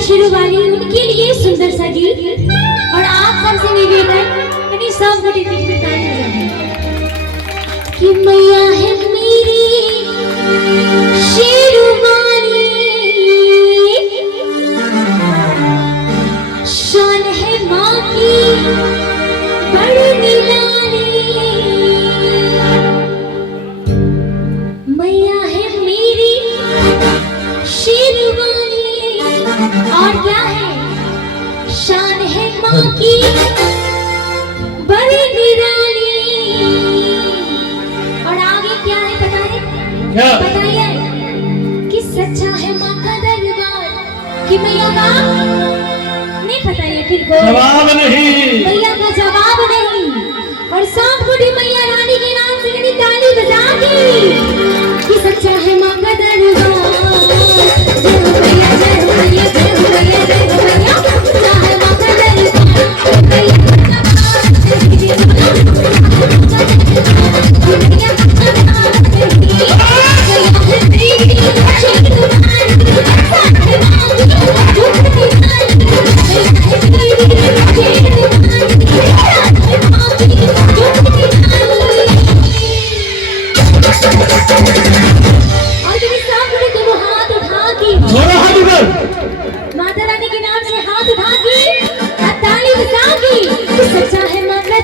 शेरू वाली उनके लिए सुंदर सा गीत और आप सबसे निवेदन यानी सब बड़ी ताली बजाएं कि मैया है मेरी शेरू वाली, शान है माँ की बड़ी निराली। मैया है मेरी शेरू वाली और क्या है, शान है माँ की बड़ी निराली। और आगे क्या है बताइए कि सच्चा है माँ का दरबार कि मैया का नहीं बताइए फिर को जवाब नहीं, मैया का जवाब नहीं। और सांप बूढ़ी मैया रानी के नाम से कहीं ताली बजा दी कि सच्चा है माँ का दरबार। जय हो मैया जय हो मैया जय हो मैया जय हो मैया, सच्चा है माँ का दरबार। मैया का माता रानी के नाम से हाथ उठा के ताली बजा के सच्चा है माँ का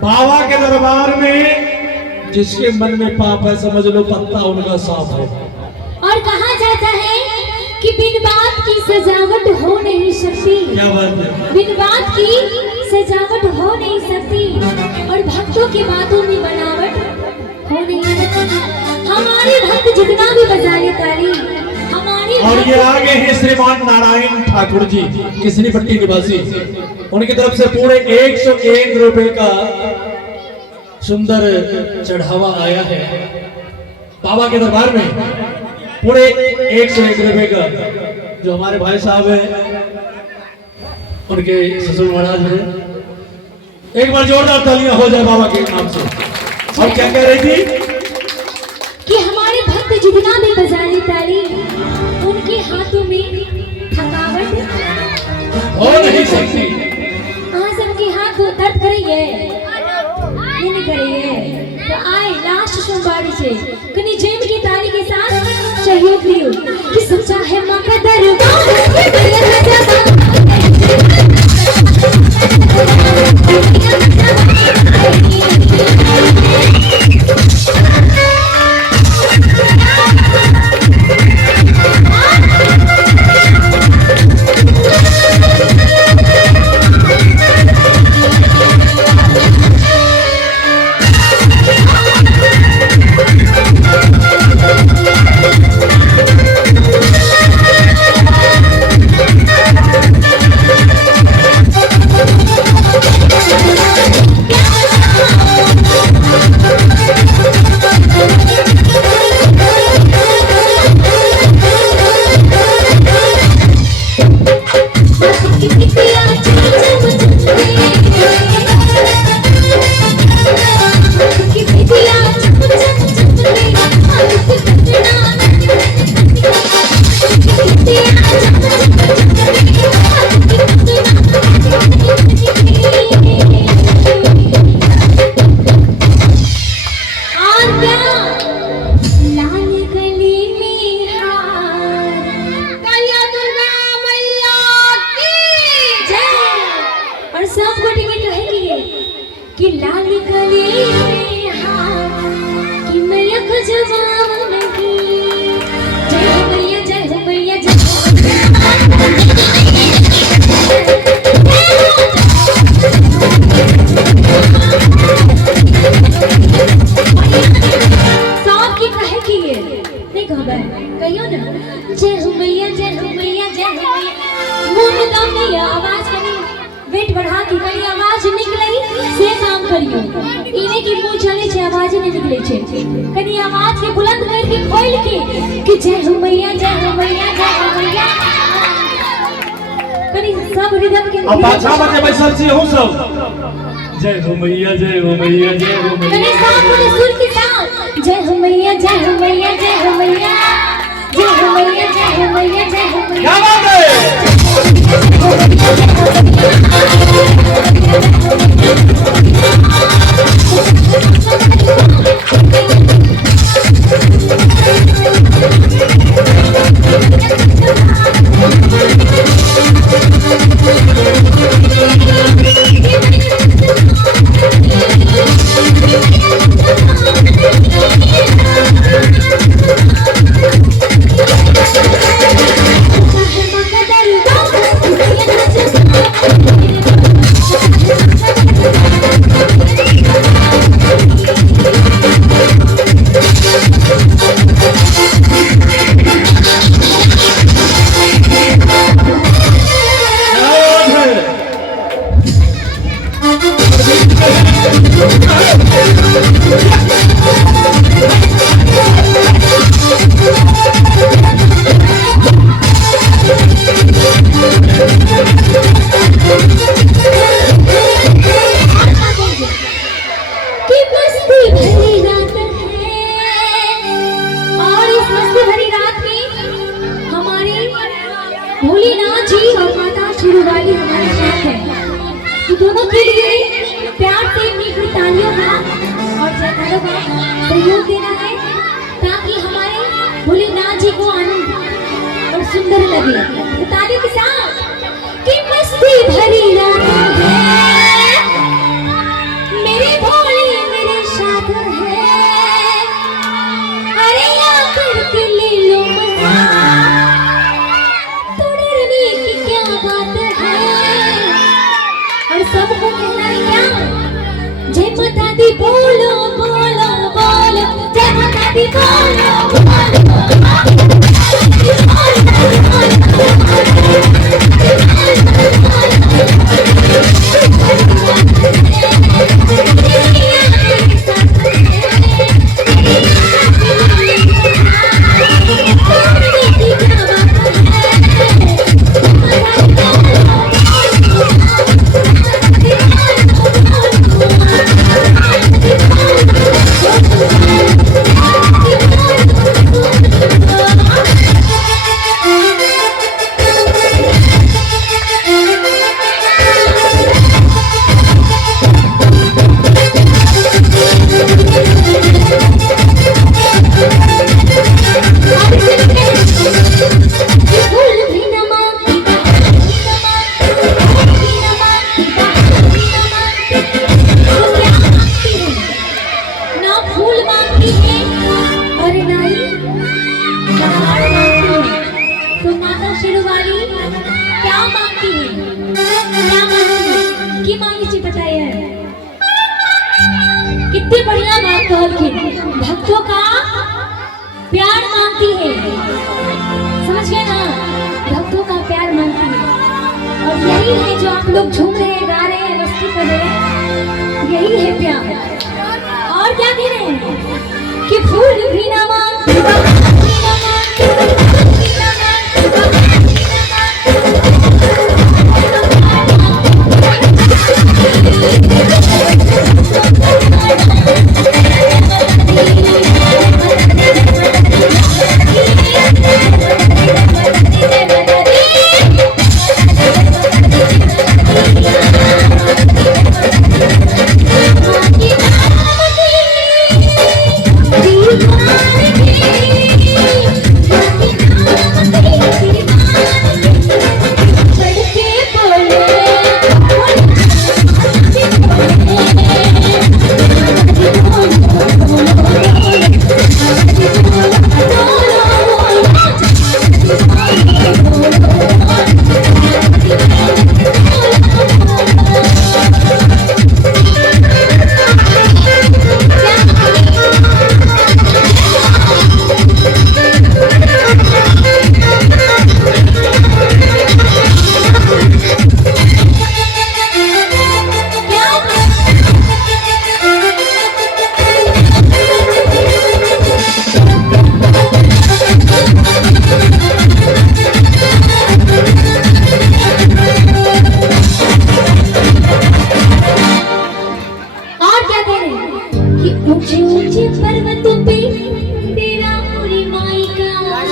बाबा के दरबार में जिसके मन में पाप है समझ लो पत्ता उनका साफ है। और कहा जाता है कि बिन बात की सजावट हो नहीं सकती। क्या बात है? बिन बात की सजावट हो नहीं सकती और भक्तों की बातों में बनावट हो नहीं सकती। हमारे भक्त जितना भी बजा ले ताली, हमारे और ये आगे हैं श्रीमान नारायण ठाकुर जी किसनी पट्टी निवासी, उनकी तरफ से पूरे 101 रुपए का सुंदर चढ़ावा आया है बाबा के दरबार में। पूरे 101 रुपए का जो हमारे भाई साहब हैं उनके ससुर महाराज हैं। एक बार जोरदार तालियां हो जाए बाबा के नाम से। और क्या कह रही थी कि हमारे भक्त जितना भी बजाने ताली उनके हाथों में थकावट हो नहीं सकती। सबके हाथ दर्द करेंगे नहीं करेंगे तो आए लास्ट सोमवार से कनी जेब की ताली के साथ सहयोग दियो कि सच्चा है माँ का सांप की कहे की ये नहीं घबराए कहियो ना जय हो मैया जय हो मैया जय हो मैया मुंह में दम नहीं है आवाज करी वेट बढ़ा के करी आवाज निकलई से काम करियो इने की मुंह चले छे आवाज नहीं निकले छे कनी आवाज के बुलंद करके खोल के कि जय हो मैया जय हो मैया जय हो मैया कनी सब रिदम के अब पाछा बजे बैसल छी हूं सब जय हो मैया जय हो मैया जय हो मैया कनी सांप बोले सुर के साथ जय हो मैया जय हो मैया जय हो मैया जय हो मैया जय हो मैया जय हो मैया क्या बात है भोलेनाथ जी और माता शिरोवाली हमारे साथ हैं। ये दोनों के लिए प्यार से मीठी तालियों का और जयकारों का सहयोग देना है ताकि हमारे भोलेनाथ जी को आनंद और सुंदर लगे। तो तालियों के साथ कि मस्ती भरी रात है मेरे भोले मेरे साथ है अरे आकर के ले लो मजा और सबको कहना है क्या जय माता दी बोलो बोलो बोलो जय माता दी बोलो बोलो कितनी बढ़िया बात कहल की भक्तों का प्यार मांगती है समझ गए ना भक्तों का प्यार मांगती है और यही है जो आप लोग झूम रहे हैं गा रहे हैं मस्ती कर रहे हैं यही है प्यार और क्या कह रहे हैं कि फूल भी ना मांगती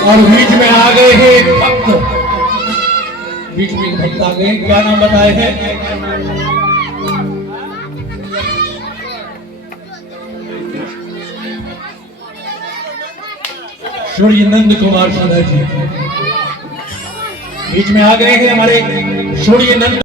और बीच में आ गए हैं एक भक्त, बीच में एक भक्त आ गए, क्या नाम बताए हैं? सूर्य नंद कुमार सदा जी बीच में आ गए हैं हमारे सूर्य नंद